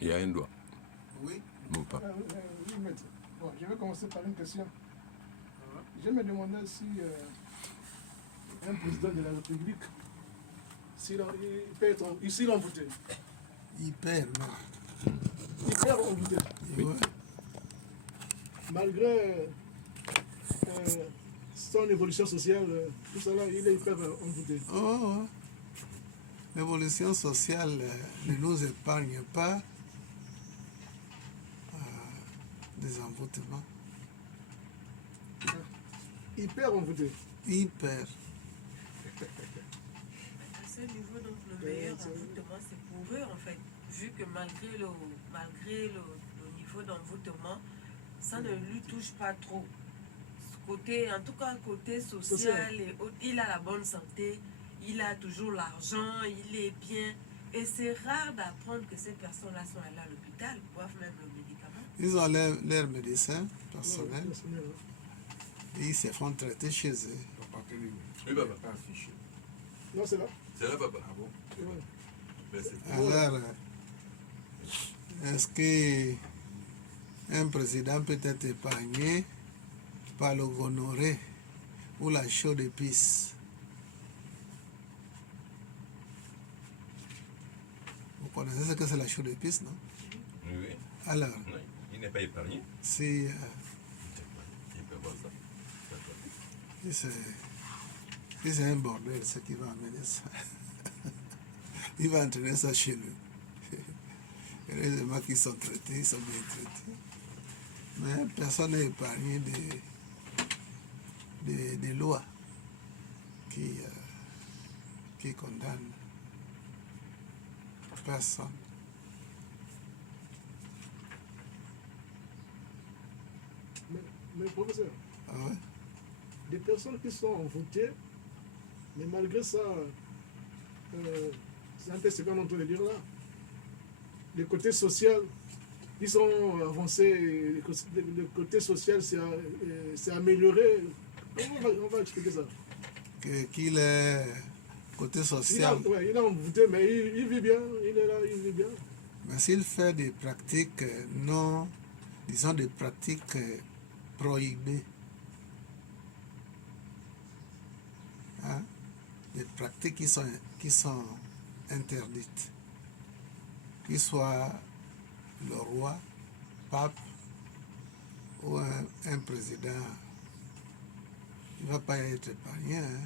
Il y a un doigt. Oui. Bon, pas. Oui, maître. Bon, je vais commencer par une question. Je me demandais si un président de la République, s'il peut être ici envoûté. Hyper, non. Hyper envoûté. Oui. Ouais. Malgré son évolution sociale, tout ça là, il est hyper envoûté. Oh, l'évolution sociale ne nous épargne pas des envoûtements. Hyper envoûté. Hyper. À ce niveau, donc, le meilleur envoûtement, c'est pour eux, en fait. Vu que malgré le niveau d'envoûtement, ça ne lui touche pas trop. Côté, en tout cas, côté social, et autres, il a la bonne santé, il a toujours l'argent, il est bien. Et c'est rare d'apprendre que ces personnes-là sont allées à l'hôpital, boivent même le médicament. Ils ont leur médecin personnel Ouais, et ils se font traiter chez eux. Oui, papa. Pas affiché. non, c'est là. C'est là, papa. Ah bon? Ouais. Merci. Alors, est-ce que un président peut être épargné par le gonorrhée ou la chaux d'épices? Vous connaissez ce que c'est la chaux d'épices, non? Oui, oui. Alors, Non, il n'est pas épargné. si, Il peut voir ça. D'accord. si c'est un bordel, c'est qui va amener ça. Il va entraîner ça chez lui. Heureusement qu'ils sont traités, ils sont bien traités. Mais personne n'est épargné des lois qui condamnent personne. Mais professeur, Ah ouais? des personnes qui sont envoûtées, mais malgré ça, c'est un peu ce qu'on est en train de dire là. Le côté social, ils sont avancés, le côté social s'est amélioré. Comment on va expliquer ça? Qu'il est côté social. Il est envoûté, mais il vit bien, il est là, il vit bien. Mais s'il fait des pratiques non, disons des pratiques prohibées, hein, des pratiques qui sont interdites, qu'il soit le roi, pape ou un président, il ne va pas être épargné. Hein.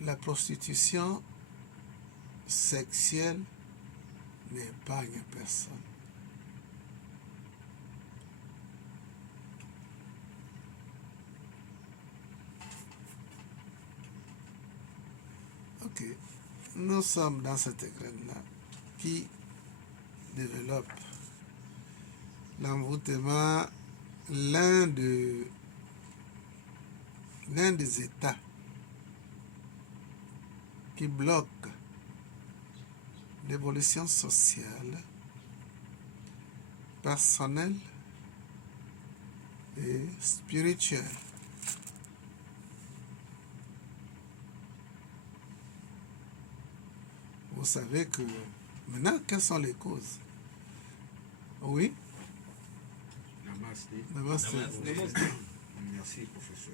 La prostitution sexuelle n'épargne personne. Ok, nous sommes dans cette graine-là qui développe l'envoûtement, l'un des états qui bloque l'évolution sociale, personnelle et spirituelle. Vous savez que maintenant, quelles sont les causes? Oui? Namasté. Namasté. Namasté. Merci, professeur.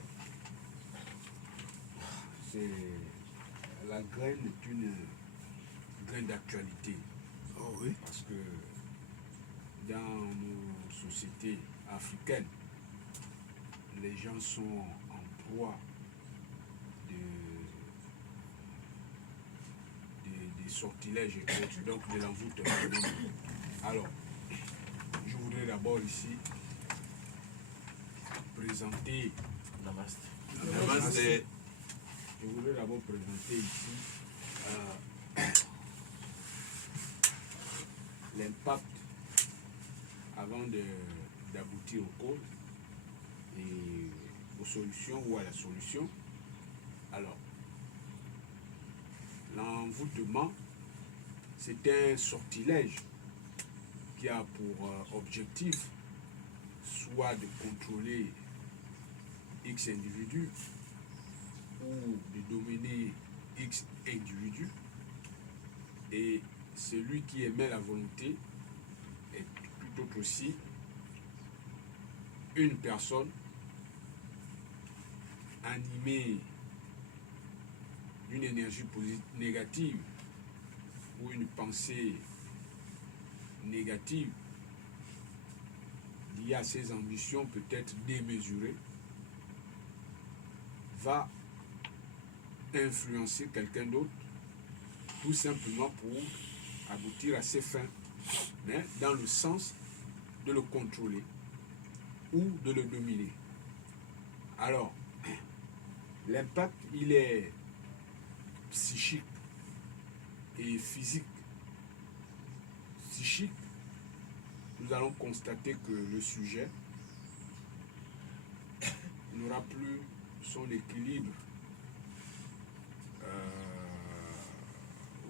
La graine est une graine d'actualité. Oh oui. Parce que dans nos sociétés africaines, les gens sont en proie des sortilèges et autres, donc de l'envoûtement. Alors, je voudrais d'abord ici présenter Namasté. Namasté. Je voudrais d'abord présenter ici l'impact avant d'aboutir aux causes et aux solutions ou à la solution. Alors, l'envoûtement, c'est un sortilège qui a pour objectif soit de contrôler X individus ou de dominer X individus. Et celui qui émet la volonté est tout autre aussi une personne animée d'une énergie négative ou une pensée négative liée à ses ambitions peut-être démesurées va influencer quelqu'un d'autre tout simplement pour aboutir à ses fins, mais dans le sens de le contrôler ou de le dominer. Alors, l'impact, il est psychique et physique. Psychique, nous allons constater que le sujet n'aura plus son équilibre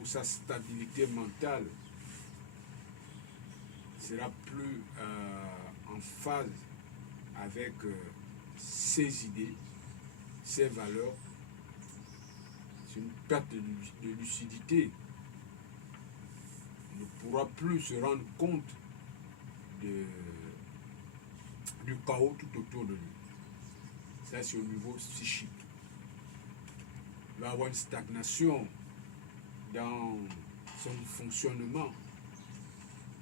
ou sa stabilité mentale sera plus en phase avec ses idées, ses valeurs. C'est une perte de lucidité. Il ne pourra plus se rendre compte du chaos tout autour de lui. Ça, c'est au niveau psychique. Il va y avoir une stagnation dans son fonctionnement.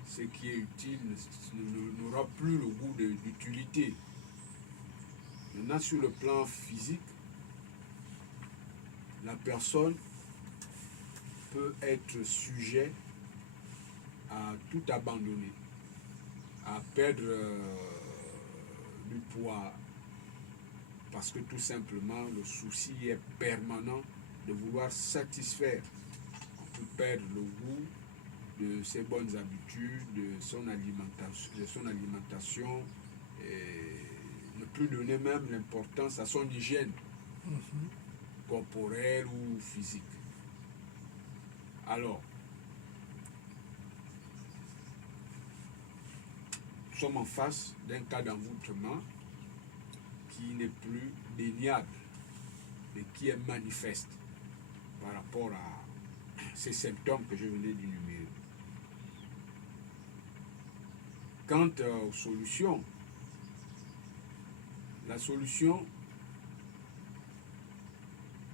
Ce qui est utile n'aura plus le goût d'utilité. Maintenant, sur le plan physique, la personne peut être sujet à tout abandonner, à perdre du poids, parce que tout simplement le souci est permanent de vouloir satisfaire. On peut perdre le goût de ses bonnes habitudes, de son alimentation, et ne plus donner même l'importance à son hygiène corporelle ou physique. Alors, nous sommes en face d'un cas d'envoûtement qui n'est plus déniable, mais qui est manifeste par rapport à ces symptômes que je venais d'énumérer. Quant aux solutions, la solution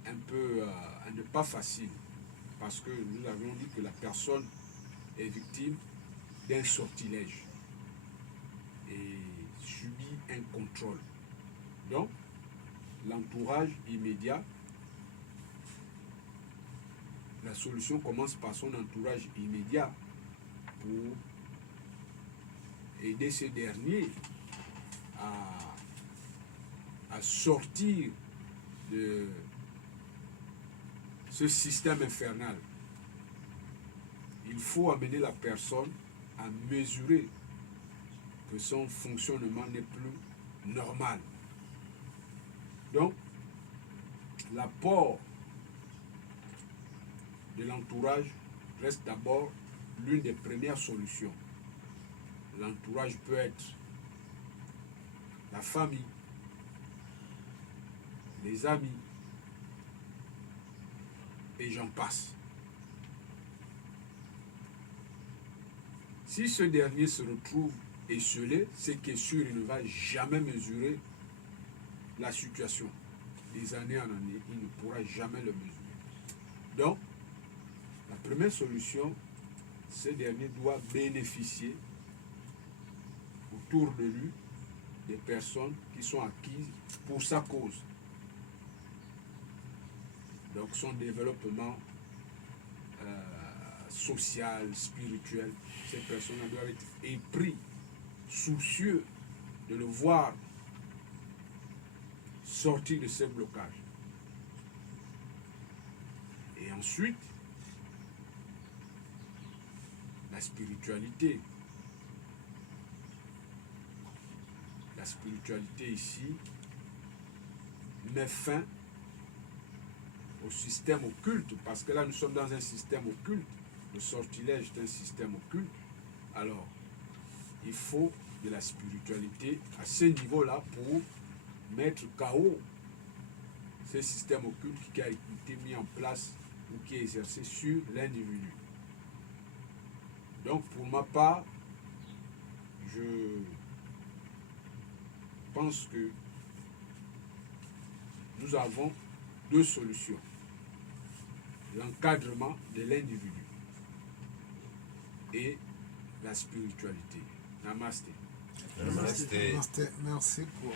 elle n'est pas facile, parce que nous avions dit que la personne est victime d'un sortilège et subit un contrôle. Donc, l'entourage immédiat, la solution commence par son entourage immédiat pour aider ces derniers à sortir de ce système infernal. Il faut amener la personne à mesurer que son fonctionnement n'est plus normal. Donc, l'apport de l'entourage reste d'abord l'une des premières solutions. L'entourage peut être la famille, les amis, et j'en passe. Si ce dernier se retrouve esselé, c'est que sûr, il ne va jamais mesurer la situation. Des années en année, il ne pourra jamais le mesurer. Donc, la première solution, ce dernier doit bénéficier autour de lui des personnes qui sont acquises pour sa cause. Donc son développement social, spirituel, ces personnes doivent être épris, soucieux de le voir sortir de ces blocages. Et ensuite, la spiritualité. La spiritualité ici met fin au système occulte, parce que là nous sommes dans un système occulte. Le sortilège est un système occulte. Alors, il faut de la spiritualité à ce niveau-là pour mettre KO ce système occulte qui a été mis en place ou qui est exercé sur l'individu. Donc pour ma part, je pense que nous avons deux solutions. L'encadrement de l'individu et la spiritualité. Namasté. Namasté. Merci pour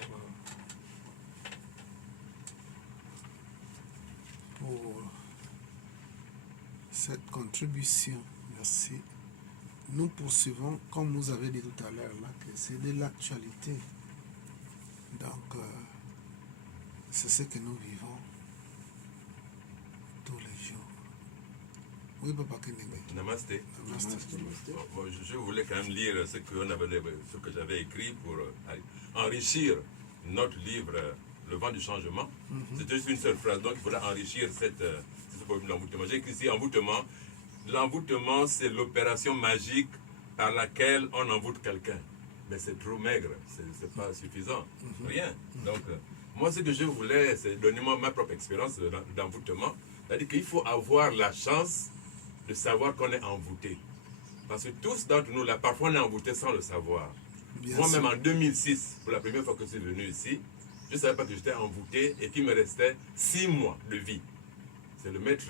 cette contribution. Merci. Nous poursuivons, comme vous avez dit tout à l'heure, là, que c'est de l'actualité. Donc, c'est ce que nous vivons tous les jours. Oui, Papa Kenenge. Namasté. Namasté. Bon, je voulais quand même lire ce que j'avais écrit pour enrichir notre livre Le vent du changement. C'était juste une seule phrase, donc il faudra enrichir ce problème de l'envoûtement. J'ai écrit ici envoûtement. L'envoûtement, c'est l'opération magique par laquelle on envoûte quelqu'un. Mais c'est trop maigre, c'est pas suffisant, rien. Donc, moi, ce que je voulais, c'est donner ma propre expérience d'envoûtement. C'est-à-dire qu'il faut avoir la chance de savoir qu'on est envoûté. Parce que tous d'entre nous, là, parfois on est envoûté sans le savoir. Moi-même, en 2006, pour la première fois que je suis venu ici, je ne savais pas que j'étais envoûté et qu'il me restait 6 mois de vie. C'est le maître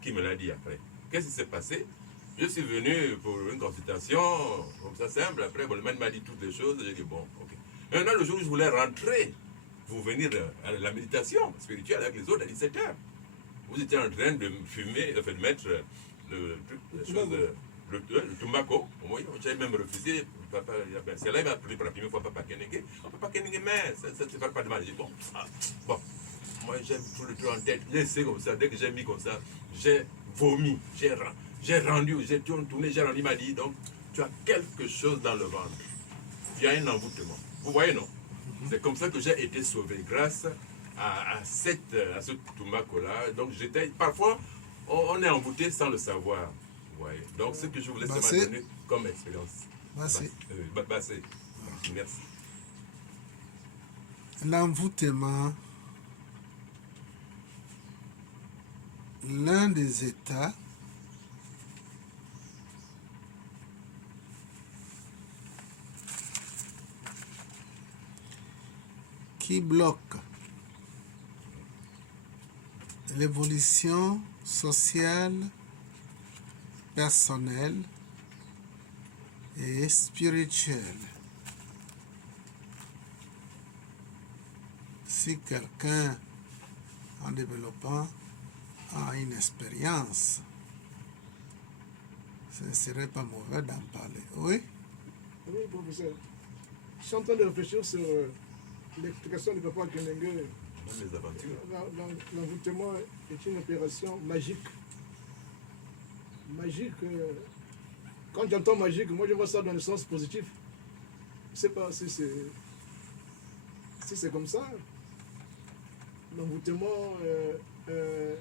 qui me l'a dit après. Qu'est-ce qui s'est passé? Je suis venu pour une consultation, comme ça simple. Après, bon, le maître m'a dit toutes les choses. J'ai dit, bon, ok. Maintenant, le jour où je voulais rentrer pour venir à la méditation spirituelle avec les autres à 17h, vous étiez en train de fumer, de mettre le tobacco. J'avais même refusé. C'est là qu'il m'a appelé pour la première fois Papa Kenenge. Papa Kenenge, mais ça ne te fait pas de mal. J'ai dit, bon, moi j'aime tout le truc en tête. Laissez comme ça. Dès que j'ai mis comme ça, j'ai vomi. J'ai rendu, j'ai tourné, j'ai rendu. Il m'a dit, donc, tu as quelque chose dans le ventre. Il y a un envoûtement. Vous voyez, non? C'est comme ça que j'ai été sauvé grâce à ce tobacco-là. Donc, parfois, on est envoûté sans le savoir. Ouais. Donc, ce que je voulais seulement donner comme expérience. Merci. Merci. L'envoûtement, l'un des états qui bloque l'évolution sociale, personnelle et spirituelle. Si quelqu'un, en développant, a une expérience, ce ne serait pas mauvais d'en parler. Oui? Oui, professeur. Je suis en train de réfléchir sur l'explication de Papa Kenenge. Les aventures. L'envoûtement est une opération magique. Magique. Quand j'entends magique, moi je vois ça dans le sens positif. Je ne sais pas si c'est comme ça. L'envoûtement est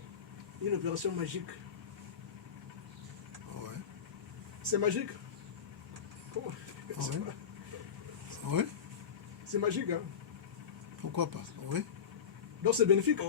une opération magique. Oui. C'est magique. Comment? Oui. Oui. C'est magique, hein? Pourquoi pas? Oui. Donc c'est bénéfique.